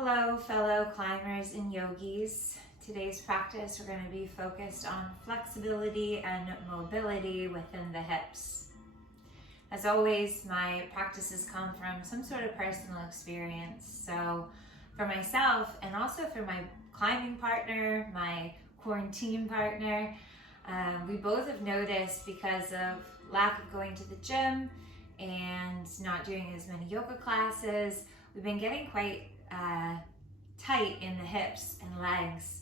Hello, fellow climbers and yogis. Today's practice, we're going to be focused on flexibility and mobility within the hips. As always, my practices come from some sort of personal experience. So for myself and also for my climbing partner, my quarantine partner, we both have noticed because of lack of going to the gym and not doing as many yoga classes, we've been getting quite tight in the hips and legs.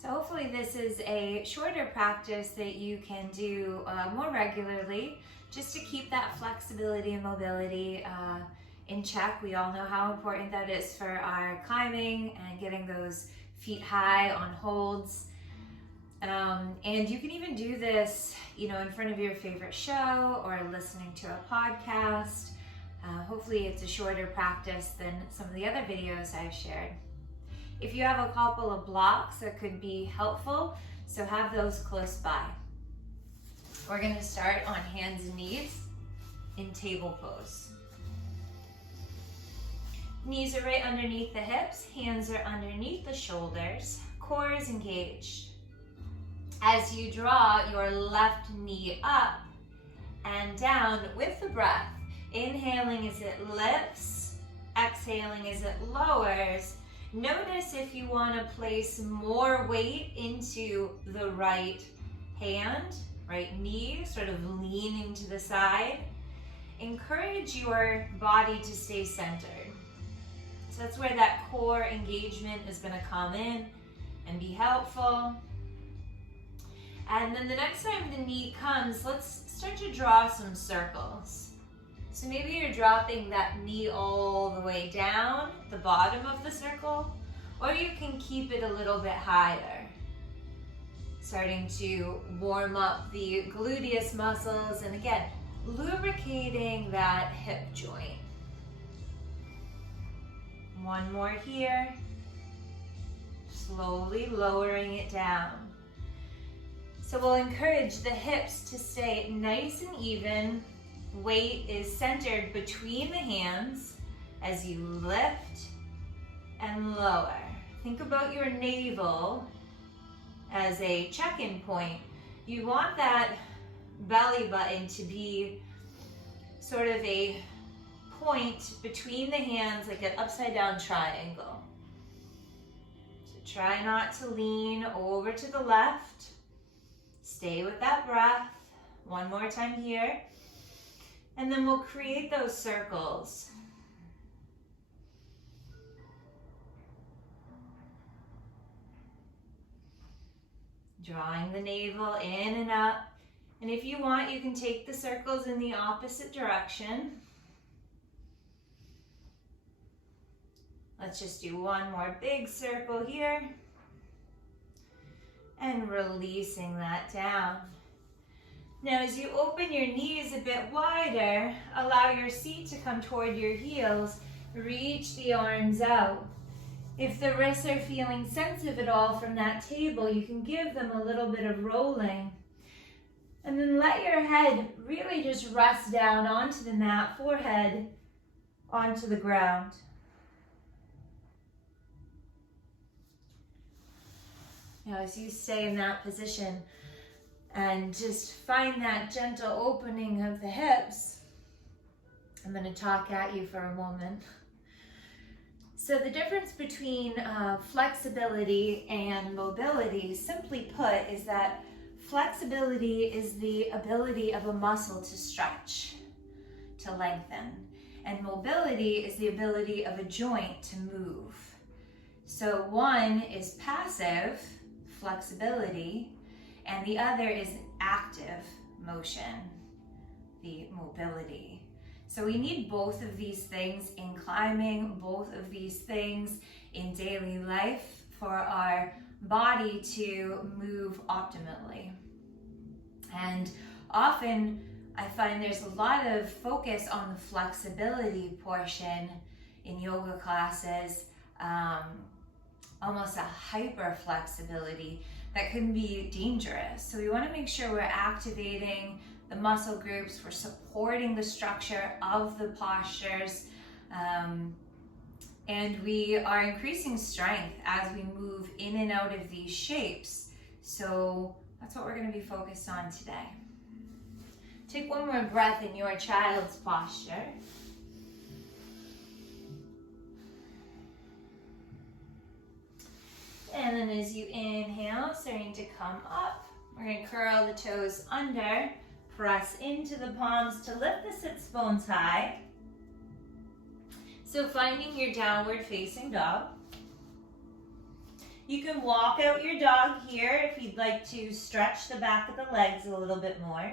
So hopefully this is a shorter practice that you can do more regularly, just to keep that flexibility and mobility in check. We all know how important that is for our climbing and getting those feet high on holds. And you can even do this, in front of your favorite show or listening to a podcast. Hopefully it's a shorter practice than some of the other videos I've shared. If you have a couple of blocks that could be helpful, so have those close by. We're going to start on hands and knees in table pose. Knees are right underneath the hips, hands are underneath the shoulders, core is engaged. As you draw your left knee up and down with the breath, inhaling as it lifts, exhaling as it lowers. Notice if you want to place more weight into the right hand, right knee, sort of leaning to the side. Encourage your body to stay centered. So that's where that core engagement is going to come in and be helpful. And then the next time the knee comes, let's start to draw some circles. So maybe you're dropping that knee all the way down the bottom of the circle, or you can keep it a little bit higher. Starting to warm up the gluteus muscles, and again, lubricating that hip joint. One more here. Slowly lowering it down. So we'll encourage the hips to stay nice and even. Weight is centered between the hands as you lift and lower. Think about your navel as a check-in point. You want that belly button to be sort of a point between the hands, like an upside down triangle. So try not to lean over to the left. Stay with that breath. One more time here. And then we'll create those circles. Drawing the navel in and up. And if you want, you can take the circles in the opposite direction. Let's just do one more big circle here. And releasing that down. Now, as you open your knees a bit wider, allow your seat to come toward your heels. Reach the arms out. If the wrists are feeling sensitive at all from that table, you can give them a little bit of rolling. And then let your head really just rest down onto the mat, forehead onto the ground. Now, as you stay in that position, and just find that gentle opening of the hips. I'm going to talk at you for a moment. So the difference between flexibility and mobility, simply put, is that flexibility is the ability of a muscle to stretch, to lengthen. And mobility is the ability of a joint to move. So one is passive, flexibility, and the other is active motion, the mobility. So we need both of these things in climbing, both of these things in daily life for our body to move optimally. And often I find there's a lot of focus on the flexibility portion in yoga classes, almost a hyper flexibility that can be dangerous. So we want to make sure we're activating the muscle groups, we're supporting the structure of the postures, And we are increasing strength as we move in and out of these shapes. So that's what we're going to be focused on today. Take one more breath in your child's posture. And then as you inhale, starting to come up, we're going to curl the toes under, press into the palms to lift the sits bones high. So finding your downward facing dog. You can walk out your dog here if you'd like to stretch the back of the legs a little bit more.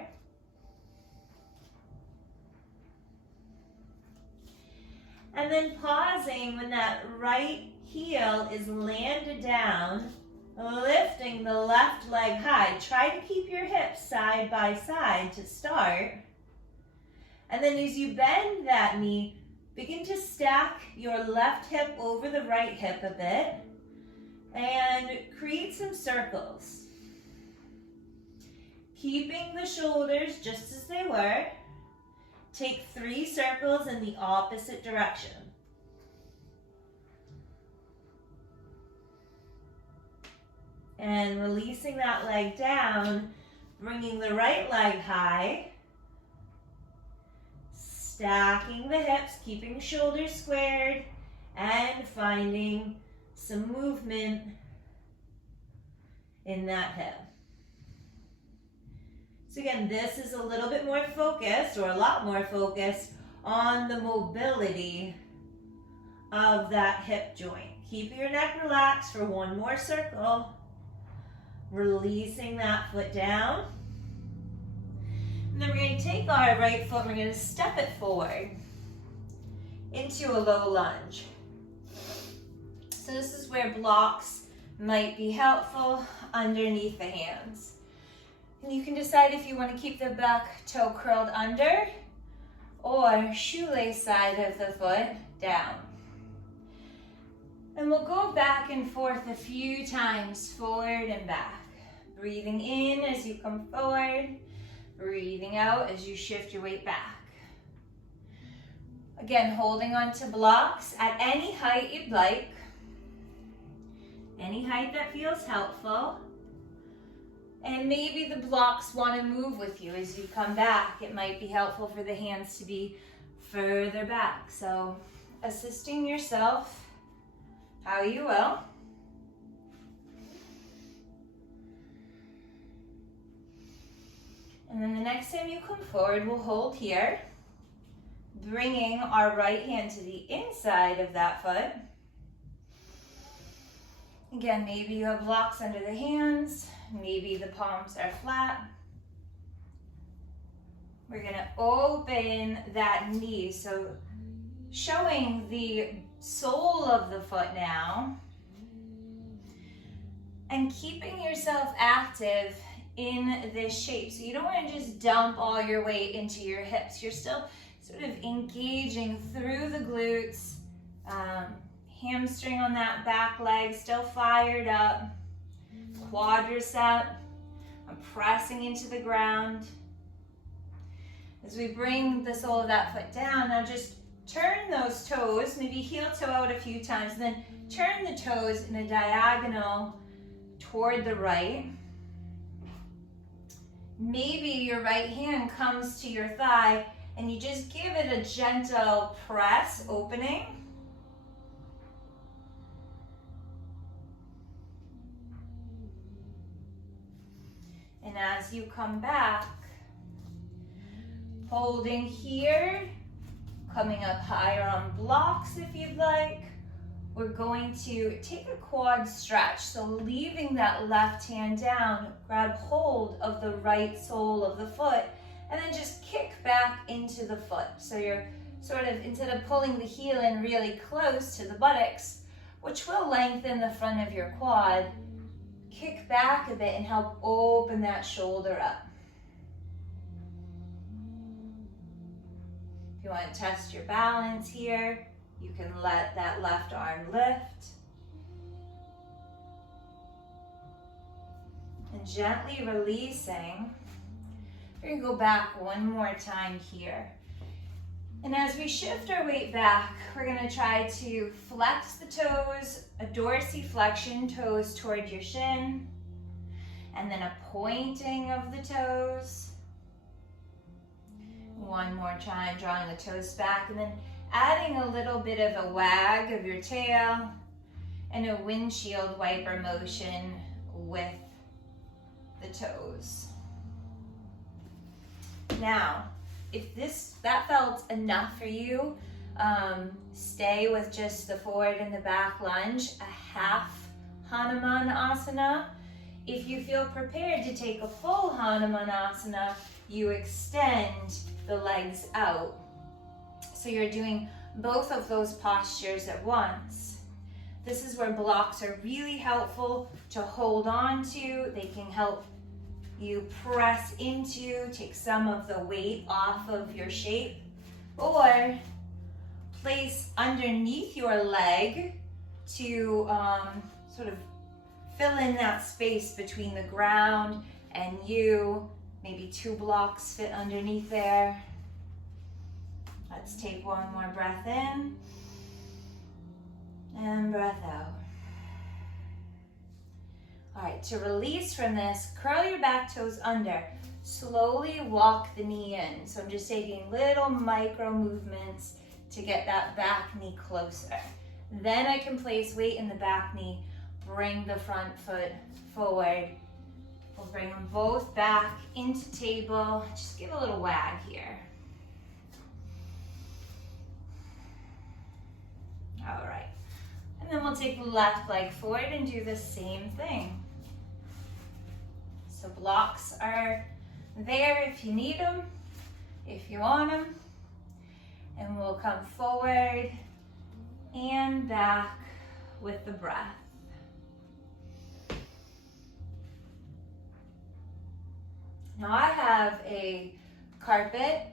And then pausing when that right heel is landed down, lifting the left leg high. Try to keep your hips side by side to start. And then as you bend that knee, begin to stack your left hip over the right hip a bit and create some circles. Keeping the shoulders just as they were. Take 3 circles in the opposite direction. And releasing that leg down, bringing the right leg high. Stacking the hips, keeping shoulders squared, and finding some movement in that hip. So again, this is a little bit more focused, or a lot more focused, on the mobility of that hip joint. Keep your neck relaxed for one more circle. Releasing that foot down. And then we're going to take our right foot, we're going to step it forward into a low lunge. So this is where blocks might be helpful underneath the hands. And you can decide if you want to keep the back toe curled under or shoelace side of the foot down. And we'll go back and forth a few times, forward and back. Breathing in as you come forward, breathing out as you shift your weight back. Again, holding on to blocks at any height you'd like. Any height that feels helpful. And maybe the blocks want to move with you as you come back. It might be helpful for the hands to be further back. So assisting yourself how you will. And then the next time you come forward, we'll hold here, bringing our right hand to the inside of that foot. Again, maybe you have blocks under the hands, maybe the palms are flat. We're gonna open that knee, so showing the sole of the foot now, and keeping yourself active in this shape. So you don't want to just dump all your weight into your hips. You're still sort of engaging through the glutes, hamstring on that back leg, still fired up, quadricep, I'm pressing into the ground. As we bring the sole of that foot down, now just turn those toes, maybe heel toe out a few times, and then turn the toes in a diagonal toward the right. Maybe your right hand comes to your thigh and you just give it a gentle press, opening. And as you come back, holding here, coming up higher on blocks if you'd like, we're going to take a quad stretch. So leaving that left hand down, grab hold of the right sole of the foot, and then just kick back into the foot. So you're sort of, instead of pulling the heel in really close to the buttocks, which will lengthen the front of your quad, kick back a bit and help open that shoulder up. If you want to test your balance here, you can let that left arm lift. And gently releasing. We're going to go back one more time here. And as we shift our weight back, we're gonna try to flex the toes, a dorsiflexion, toes toward your shin, and then a pointing of the toes. One more time, drawing the toes back, and then adding a little bit of a wag of your tail and a windshield wiper motion with the toes. Now, if that felt enough for you, stay with just the forward and the back lunge, a half Hanuman asana. If you feel prepared to take a full Hanuman asana, you extend the legs out. So you're doing both of those postures at once. This is where blocks are really helpful to hold on to. They can help you press into, take some of the weight off of your shape, or place underneath your leg to sort of fill in that space between the ground and you. Maybe 2 blocks fit underneath there. Let's take one more breath in and breath out. All right, to release from this, curl your back toes under. Slowly walk the knee in. So I'm just taking little micro movements to get that back knee closer. Then I can place weight in the back knee, bring the front foot forward. We'll bring them both back into table. Just give a little wag here. All right. And then we'll take the left leg forward and do the same thing. So blocks are there if you need them, if you want them. And we'll come forward and back with the breath. Now I have a carpet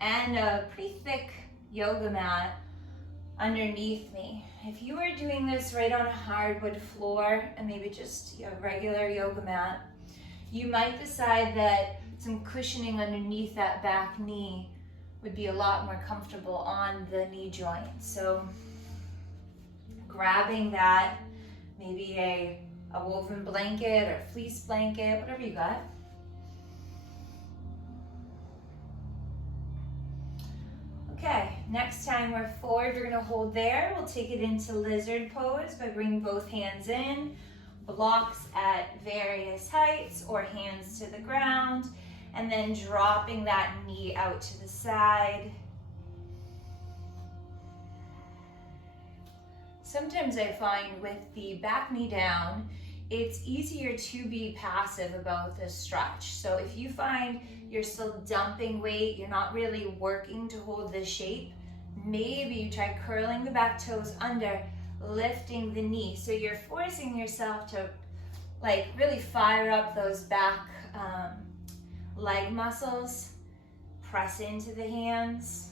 and a pretty thick yoga mat underneath me. If you were doing this right on a hardwood floor and maybe just a regular yoga mat, you might decide that some cushioning underneath that back knee would be a lot more comfortable on the knee joint. So grabbing that, maybe a woven blanket or fleece blanket, whatever you got. Okay, next time we're forward, we're gonna hold there. We'll take it into lizard pose by bringing both hands in, blocks at various heights or hands to the ground, and then dropping that knee out to the side. Sometimes I find with the back knee down, it's easier to be passive about this stretch. So if you find you're still dumping weight, you're not really working to hold this shape, maybe you try curling the back toes under, lifting the knee. So you're forcing yourself to like really fire up those back leg muscles, press into the hands.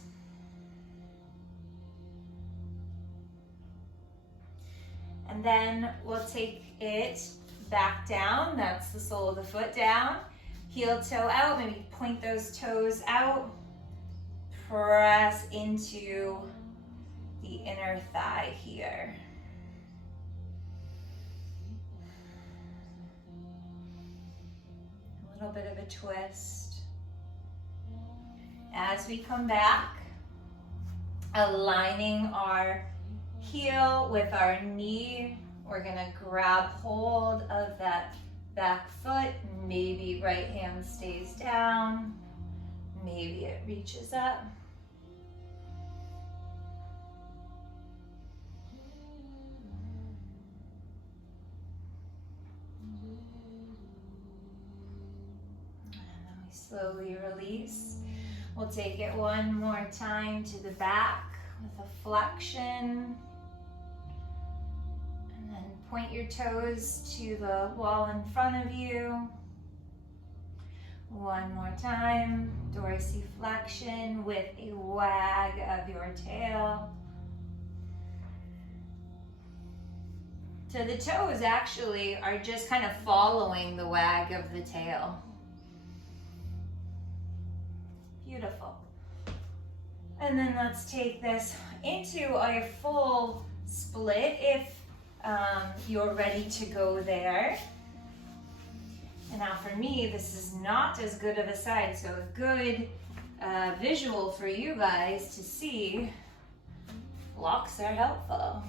And then we'll take it back down. That's the sole of the foot down. Heel toe out, maybe point those toes out. Press into the inner thigh here. A little bit of a twist. As we come back, aligning our heel with our knee, we're gonna grab hold of that back foot. Maybe right hand stays down, maybe it reaches up. And then we slowly release. We'll take it one more time to the back with a flexion. And then point your toes to the wall in front of you. One more time, dorsiflexion with a wag of your tail. So the toes actually are just kind of following the wag of the tail. Beautiful. And then let's take this into a full split if you're ready to go there. And now for me, this is not as good of a side, so a good visual for you guys to see. Blocks are helpful.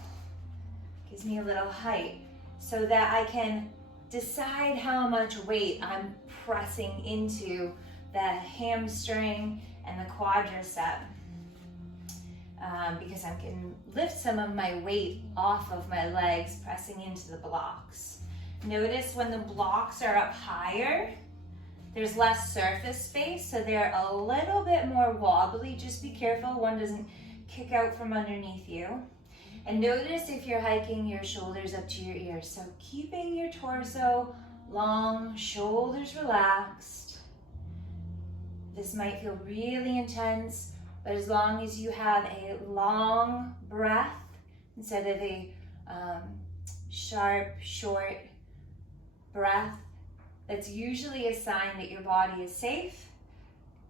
Gives me a little height so that I can decide how much weight I'm pressing into the hamstring and the quadricep. Because I can lift some of my weight off of my legs, pressing into the blocks. Notice when the blocks are up higher, there's less surface space, so they're a little bit more wobbly. Just be careful one doesn't kick out from underneath you. And notice if you're hiking your shoulders up to your ears. So keeping your torso long, shoulders relaxed. This might feel really intense, but as long as you have a long breath instead of a sharp, short breath, that's usually a sign that your body is safe,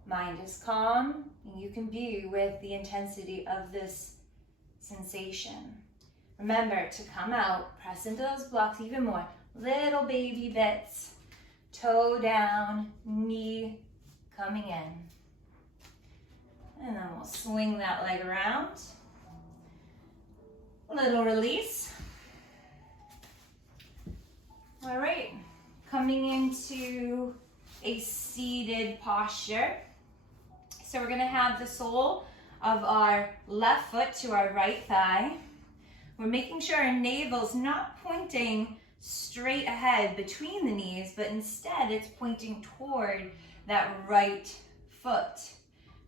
mind is calm, and you can be with the intensity of this sensation. Remember to come out, press into those blocks even more, little baby bits, toe down, knee coming in. And then we'll swing that leg around. A little release. All right, coming into a seated posture. So we're gonna have the sole of our left foot to our right thigh. We're making sure our navel's not pointing straight ahead between the knees, but instead it's pointing toward that right foot.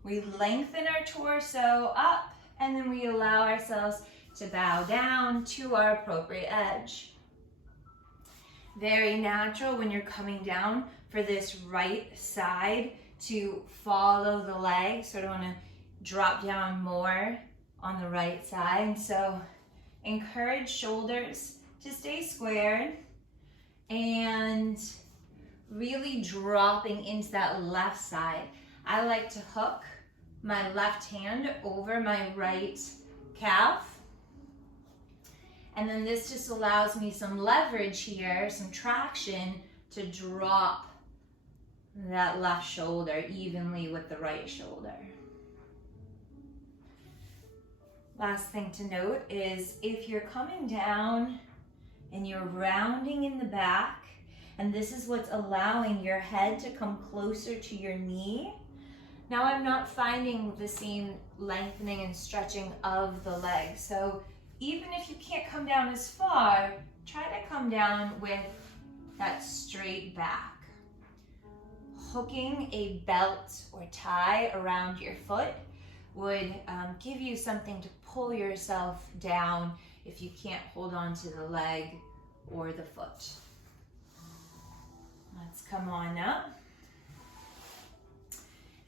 We lengthen our torso up, and then we allow ourselves to bow down to our appropriate edge. Very natural when you're coming down for this right side to follow the leg. Sort of want to drop down more on the right side. So encourage shoulders to stay squared and really dropping into that left side. I like to hook my left hand over my right calf. And then this just allows me some leverage here, some traction to drop that left shoulder evenly with the right shoulder. Last thing to note is if you're coming down and you're rounding in the back, and this is what's allowing your head to come closer to your knee, now I'm not finding the same lengthening and stretching of the leg. So even if you can't come down as far, try to come down with that straight back. Hooking a belt or tie around your foot would give you something to pull yourself down if you can't hold on to the leg or the foot. Let's come on up.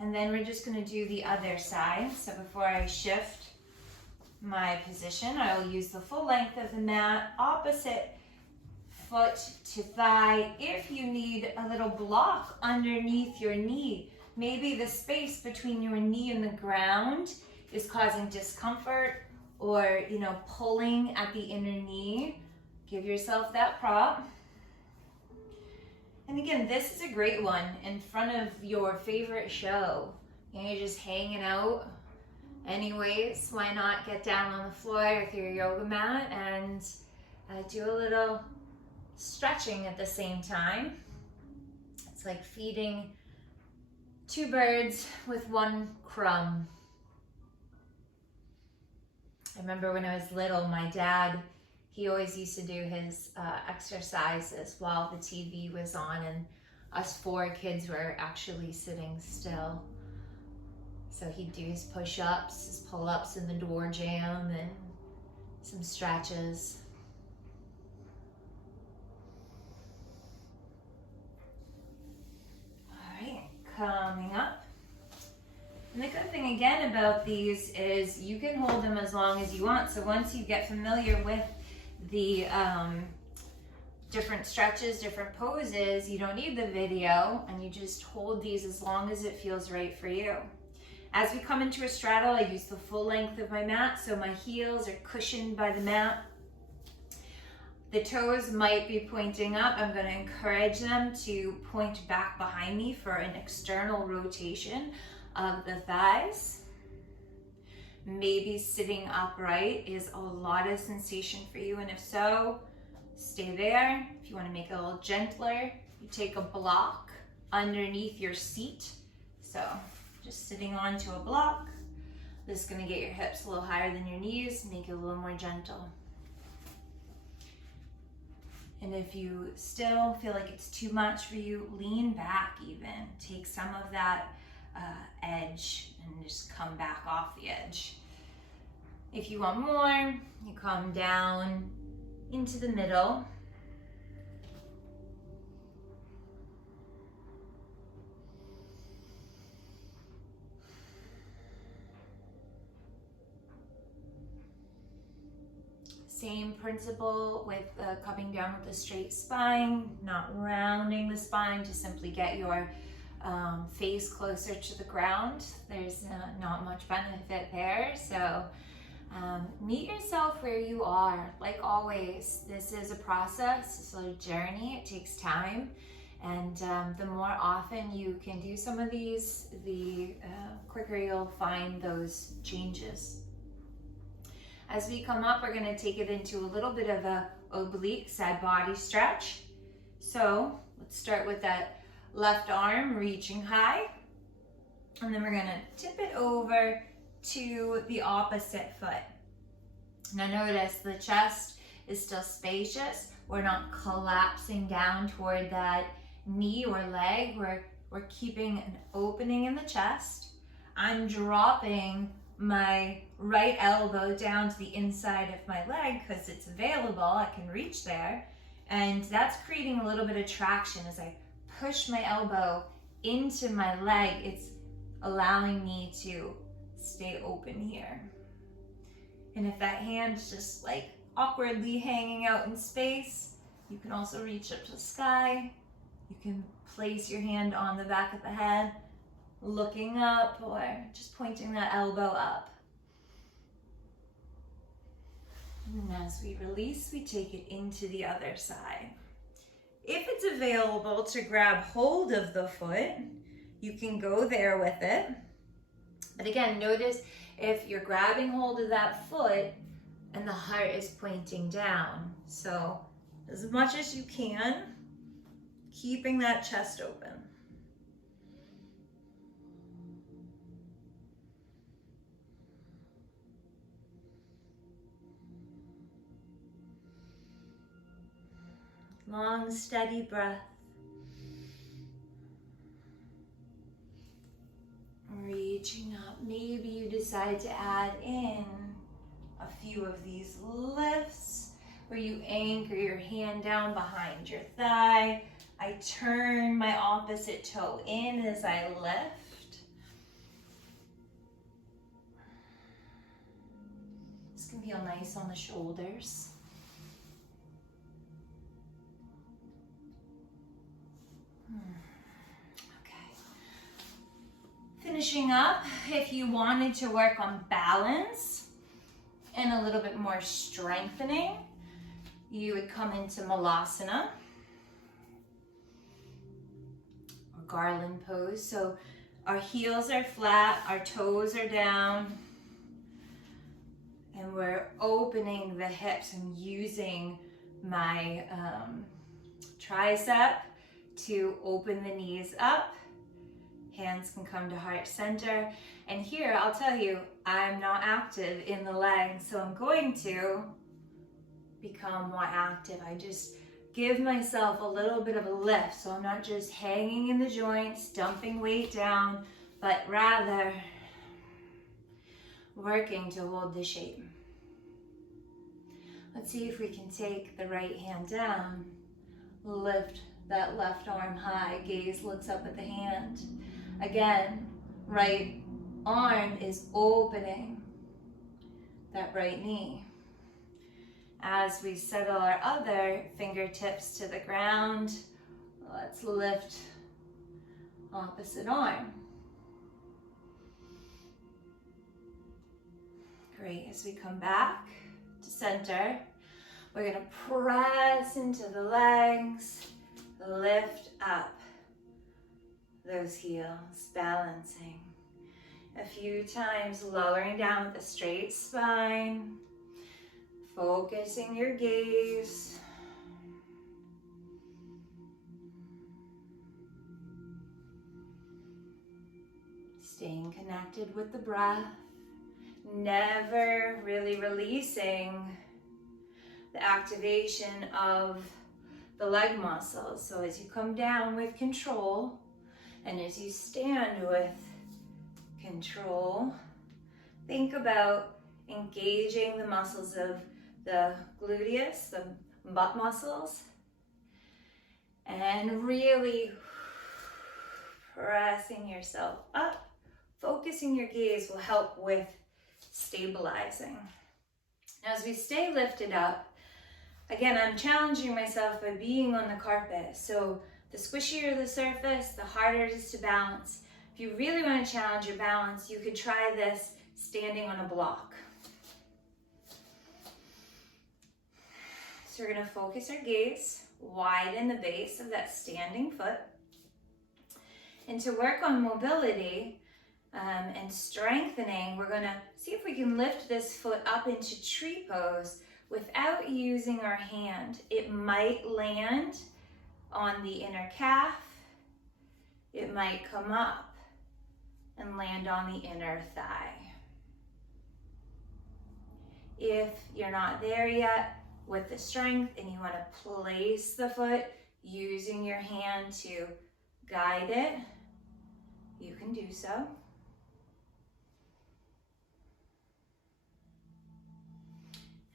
And then we're just going to do the other side. So before I shift my position, I will use the full length of the mat, opposite foot to thigh. If you need a little block underneath your knee, maybe the space between your knee and the ground is causing discomfort or, pulling at the inner knee, give yourself that prop. And again, this is a great one in front of your favorite show. You're just hanging out. Anyways, why not get down on the floor with your yoga mat and do a little stretching at the same time. It's like feeding two birds with one crumb. I remember when I was little, my dad, he always used to do his exercises while the TV was on, and us four kids were actually sitting still. So he'd do his push-ups, his pull-ups in the door jamb, and some stretches. All right, coming up. And the good thing again about these is you can hold them as long as you want. So once you get familiar with the different stretches, different poses, you don't need the video, and you just hold these as long as it feels right for you. As we come into a straddle, I use the full length of my mat, so my heels are cushioned by the mat. The toes might be pointing up. I'm going to encourage them to point back behind me for an external rotation of the thighs. Maybe sitting upright is a lot of sensation for you, and if so, stay there. If you want to make it a little gentler, you take a block underneath your seat. So just sitting onto a block. This is going to get your hips a little higher than your knees, make it a little more gentle. And if you still feel like it's too much for you, lean back even. Take some of that edge and just come back off the edge. If you want more, you come down into the middle. Same principle with coming down with a straight spine, not rounding the spine to simply get your face closer to the ground. There's not much benefit there. So meet yourself where you are. Like always, this is a process, it's a journey, it takes time. And the more often you can do some of these, the quicker you'll find those changes. As we come up, we're going to take it into a little bit of a oblique side body stretch. So let's start with that left arm reaching high. And then we're going to tip it over to the opposite foot. Now notice the chest is still spacious. We're not collapsing down toward that knee or leg. We're keeping an opening in the chest. I'm dropping my right elbow down to the inside of my leg because it's available, I can reach there, and that's creating a little bit of traction. As I push my elbow into my leg, it's allowing me to stay open here. And if that hand's just like awkwardly hanging out in space, you can also reach up to the sky. You can place your hand on the back of the head, looking up, or just pointing that elbow up. And as we release, we take it into the other side. If it's available to grab hold of the foot, you can go there with it. But again, notice if you're grabbing hold of that foot and the heart is pointing down. So as much as you can, keeping that chest open. Long, steady breath. Reaching up. Maybe you decide to add in a few of these lifts where you anchor your hand down behind your thigh. I turn my opposite toe in as I lift. This can feel nice on the shoulders. Finishing up, if you wanted to work on balance and a little bit more strengthening, you would come into Malasana or garland pose. So our heels are flat, our toes are down, and we're opening the hips and using my tricep to open the knees up. Hands can come to heart center. And here, I'll tell you, I'm not active in the legs, so I'm going to become more active. I just give myself a little bit of a lift, so I'm not just hanging in the joints, dumping weight down, but rather working to hold the shape. Let's see if we can take the right hand down, lift that left arm high, gaze looks up at the hand. Again, right arm is opening that right knee. As we settle our other fingertips to the ground, let's lift opposite arm. Great. As we come back to center, we're going to press into the legs, lift up those heels, balancing. A few times, lowering down with a straight spine, focusing your gaze. Staying connected with the breath, never really releasing the activation of the leg muscles. So as you come down with control, and as you stand with control, think about engaging the muscles of the gluteus, the butt muscles, and really pressing yourself up. Focusing your gaze will help with stabilizing. Now, as we stay lifted up, again, I'm challenging myself by being on the carpet. So the squishier the surface, the harder it is to balance. If you really want to challenge your balance, you could try this standing on a block. So we're going to focus our gaze, widen the base of that standing foot. And to work on mobility and strengthening, we're going to see if we can lift this foot up into tree pose without using our hand. It might land on the inner calf. It might come up and land on the inner thigh. If you're not there yet with the strength and you want to place the foot using your hand to guide it, you can do so.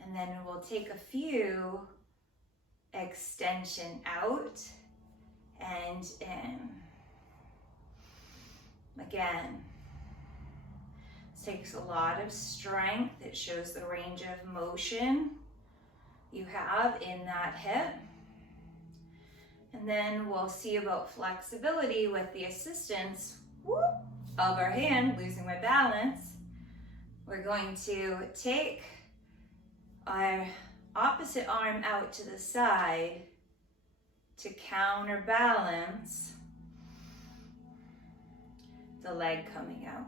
And then we'll take a few extension out and in. Again, this takes a lot of strength. It shows the range of motion you have in that hip. And then we'll see about flexibility with the assistance of our hand, losing my balance. We're going to take our opposite arm out to the side to counterbalance the leg coming out.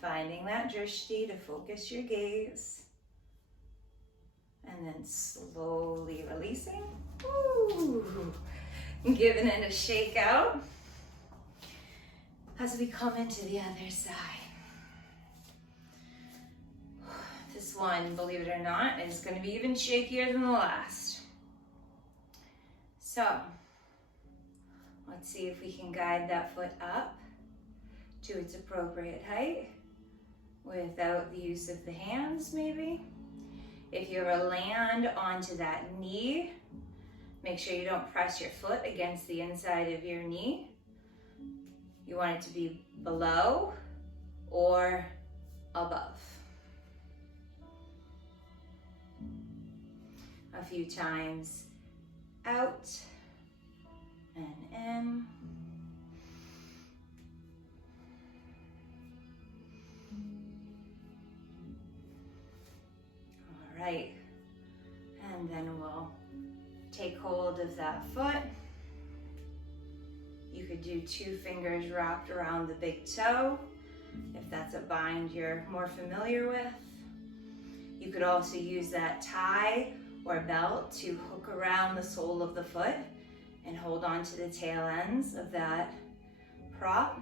Finding that drishti to focus your gaze. And then slowly releasing. Ooh. Giving it a shake out as we come into the other side. This one, believe it or not, is going to be even shakier than the last. So, let's see if we can guide that foot up to its appropriate height without the use of the hands, maybe. If you ever land onto that knee, make sure you don't press your foot against the inside of your knee. You want it to be below or above. A few times out and in. All right, and then we'll take hold of that foot. You could do 2 fingers wrapped around the big toe, if that's a bind you're more familiar with. You could also use that tie or belt to hook around the sole of the foot and hold on to the tail ends of that prop.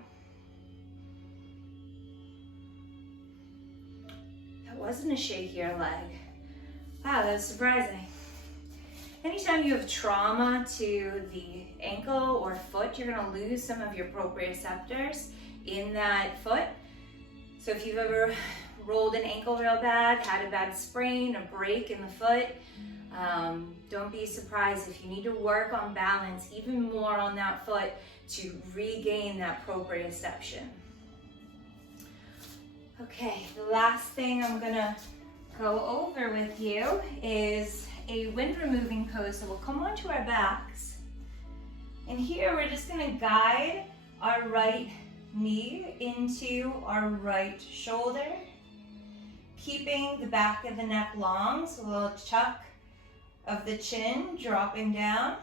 That wasn't a shakier leg. Wow, that was surprising. Anytime you have trauma to the ankle or foot, you're going to lose some of your proprioceptors in that foot. So if you've ever rolled an ankle real bad, had a bad sprain, a break in the foot, don't be surprised if you need to work on balance even more on that foot to regain that proprioception. Okay, the last thing I'm going to go over with you is a wind removing pose. So we'll come onto our backs, and here we're just going to guide our right knee into our right shoulder, Keeping the back of the neck long, so a little chuck of the chin dropping down.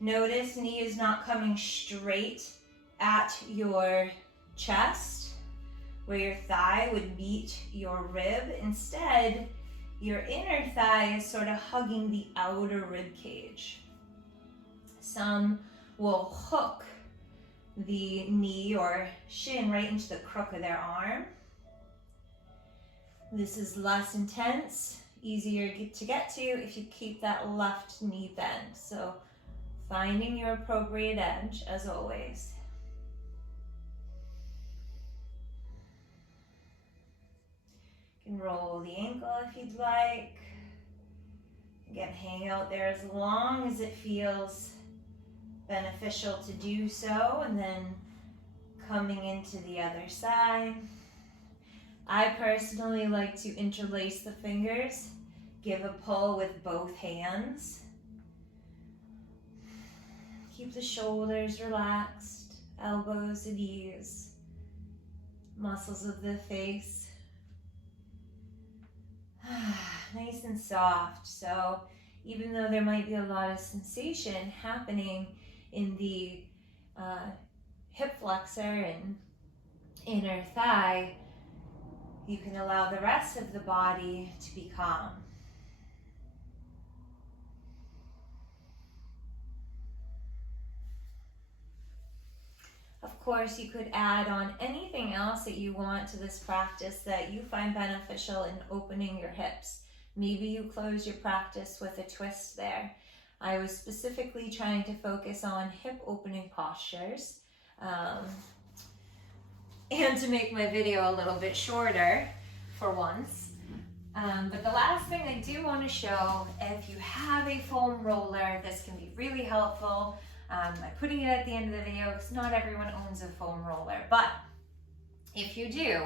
Notice knee is not coming straight at your chest, where your thigh would meet your rib. Instead, your inner thigh is sort of hugging the outer rib cage. Some will hook the knee or shin right into the crook of their arm. This is less intense, easier to get to if you keep that left knee bent. So finding your appropriate edge as always. You can roll the ankle if you'd like. Again, hang out there as long as it feels beneficial to do so, and then coming into the other side. I personally like to interlace the fingers, give a pull with both hands. Keep the shoulders relaxed, elbows at ease, muscles of the face nice and soft. So even though there might be a lot of sensation happening in the hip flexor and inner thigh, you can allow the rest of the body to be calm. Of course, you could add on anything else that you want to this practice that you find beneficial in opening your hips. Maybe you close your practice with a twist there. I was specifically trying to focus on hip opening postures. And to make my video a little bit shorter for once. But the last thing I do want to show, if you have a foam roller, this can be really helpful. I'm putting it at the end of the video because not everyone owns a foam roller, but if you do,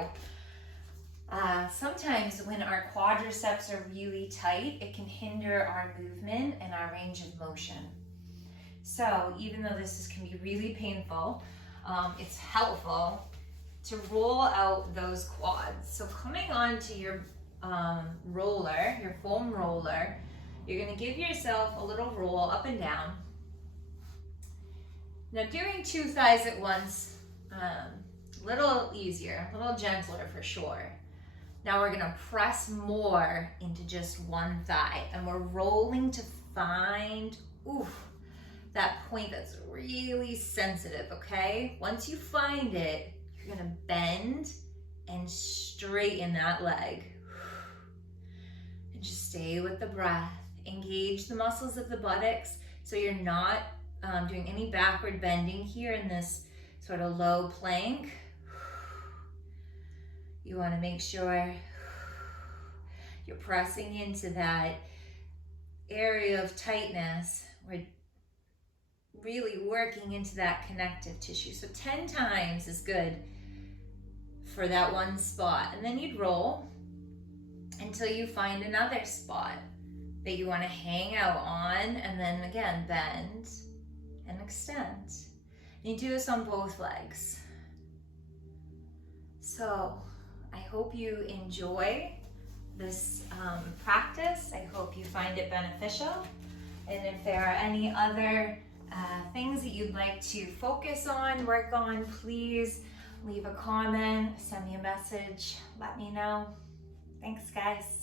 sometimes when our quadriceps are really tight, it can hinder our movement and our range of motion. So even though this can be really painful, it's helpful to roll out those quads. So coming onto your roller, your foam roller, you're going to give yourself a little roll up and down. Now doing two thighs at once, a little easier, a little gentler for sure. Now we're going to press more into just one thigh, and we're rolling to find that point that's really sensitive, okay? Once you find it, you're going to bend and straighten that leg. And just stay with the breath. Engage the muscles of the buttocks so you're not doing any backward bending here in this sort of low plank. You want to make sure you're pressing into that area of tightness. We're really working into that connective tissue. So 10 times is good for that one spot. And then you'd roll until you find another spot that you want to hang out on, and then again bend and extend. You do this on both legs. So I hope you enjoy this practice. I hope you find it beneficial. And if there are any other things that you'd like to focus on, work on, please leave a comment, send me a message, let me know. Thanks, guys.